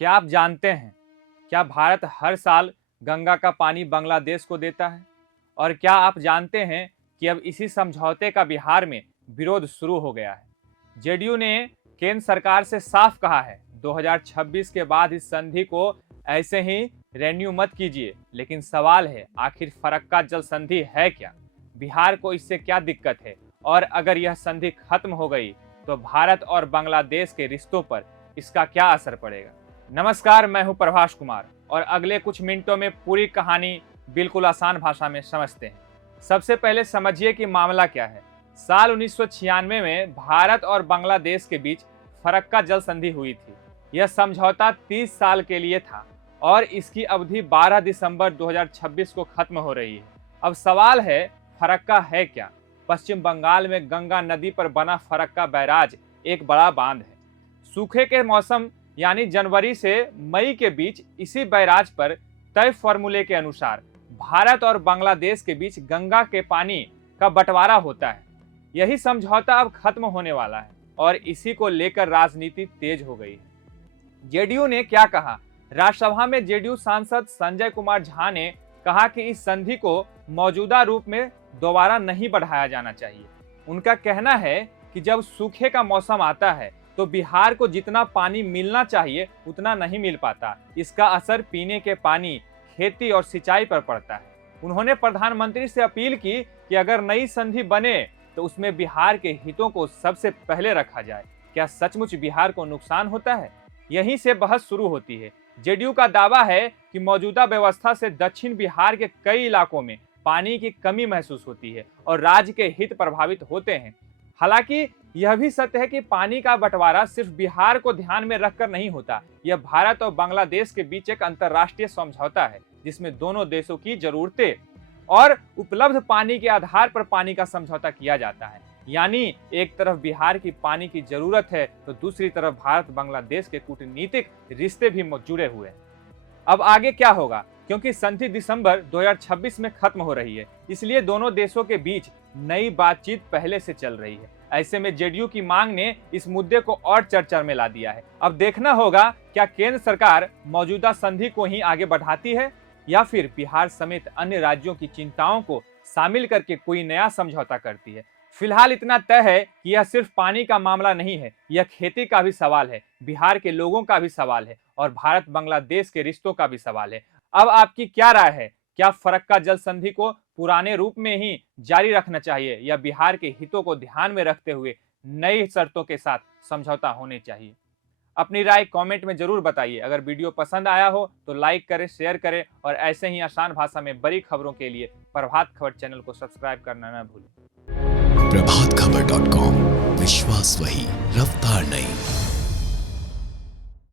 क्या आप जानते हैं, क्या भारत हर साल गंगा का पानी बांग्लादेश को देता है? और क्या आप जानते हैं कि अब इसी समझौते का बिहार में विरोध शुरू हो गया है? जेडीयू ने केंद्र सरकार से साफ कहा है 2026 के बाद इस संधि को ऐसे ही रेन्यू मत कीजिए। लेकिन सवाल है, आखिर फरक्का जल संधि है क्या? बिहार को इससे क्या दिक्कत है? और अगर यह संधि खत्म हो गई तो भारत और बांग्लादेश के रिश्तों पर इसका क्या असर पड़ेगा? नमस्कार, मैं हूं प्रभाष कुमार और अगले कुछ मिनटों में पूरी कहानी बिल्कुल आसान भाषा में समझते हैं। सबसे पहले समझिए कि मामला क्या है। साल 1996 में भारत और बांग्लादेश के बीच फरक्का जल संधि हुई थी। यह समझौता 30 साल के लिए था और इसकी अवधि 12 दिसंबर 2026 को खत्म हो रही है। अब सवाल है, फरक्का है क्या? पश्चिम बंगाल में गंगा नदी पर बना फरक्का बैराज एक बड़ा बांध है। सूखे के मौसम यानी जनवरी से मई के बीच इसी बैराज पर तय फॉर्मूले के अनुसार भारत और बांग्लादेश के बीच गंगा के पानी का बंटवारा होता है। यही समझौता अब खत्म होने वाला है और इसी को लेकर राजनीति तेज हो गई है। जेडीयू ने क्या कहा? राज्यसभा में जेडीयू सांसद संजय कुमार झा ने कहा कि इस संधि को मौजूदा रूप में दोबारा नहीं बढ़ाया जाना चाहिए। उनका कहना है कि जब सूखे का मौसम आता है तो बिहार को जितना पानी मिलना चाहिए उतना नहीं मिल पाता। इसका असर पीने के पानी, खेती और सिंचाई पर पड़ता है। उन्होंने प्रधानमंत्री से अपील की कि अगर नई संधि बने तो उसमें बिहार के हितों को सबसे पहले रखा जाए। क्या सचमुच बिहार को नुकसान होता है? यहीं से बहस शुरू होती है। जेडीयू का दावा है कि मौजूदा व्यवस्था से दक्षिण बिहार के कई इलाकों में पानी की कमी महसूस होती है और राज्य के हित प्रभावित होते हैं। हालांकि यह भी सत्य है कि पानी का बंटवारा सिर्फ बिहार को ध्यान में रखकर नहीं होता। यह भारत और बांग्लादेश के बीच एक अंतर्राष्ट्रीय समझौता है जिसमें दोनों देशों की जरूरतें और उपलब्ध पानी के आधार पर पानी का समझौता किया जाता है। यानी एक तरफ बिहार की पानी की जरूरत है तो दूसरी तरफ भारत बांग्लादेश के कूटनीतिक रिश्ते भी जुड़े हुए हैं। अब आगे क्या होगा? क्योंकि संधि दिसंबर 2026 में खत्म हो रही है, इसलिए दोनों देशों के बीच नई बातचीत पहले से चल रही है। ऐसे में जेडीयू की मांग ने इस मुद्दे को और चर्चा में ला दिया है। अब देखना होगा क्या केंद्र सरकार मौजूदा संधि को ही आगे बढ़ाती है या फिर बिहार समेत अन्य राज्यों की चिंताओं को शामिल करके कोई नया समझौता करती है। फिलहाल इतना तय है कि यह सिर्फ पानी का मामला नहीं है, यह खेती का भी सवाल है, बिहार के लोगों का भी सवाल है और भारत बांग्लादेश के रिश्तों का भी सवाल है। अब आपकी क्या राय है? क्या फरक्का जल संधि को पुराने रूप में ही जारी रखना चाहिए या बिहार के हितों को ध्यान में रखते हुए नई शर्तों के साथ समझौता होने चाहिए? अपनी राय कमेंट में जरूर बताइए। अगर वीडियो पसंद आया हो तो लाइक करें, शेयर करें और ऐसे ही आसान भाषा में बड़ी खबरों के लिए प्रभात खबर चैनल को सब्सक्राइब करना न भूलें। प्रभातखबर.com, विश्वास वही, रफ्तार नहीं।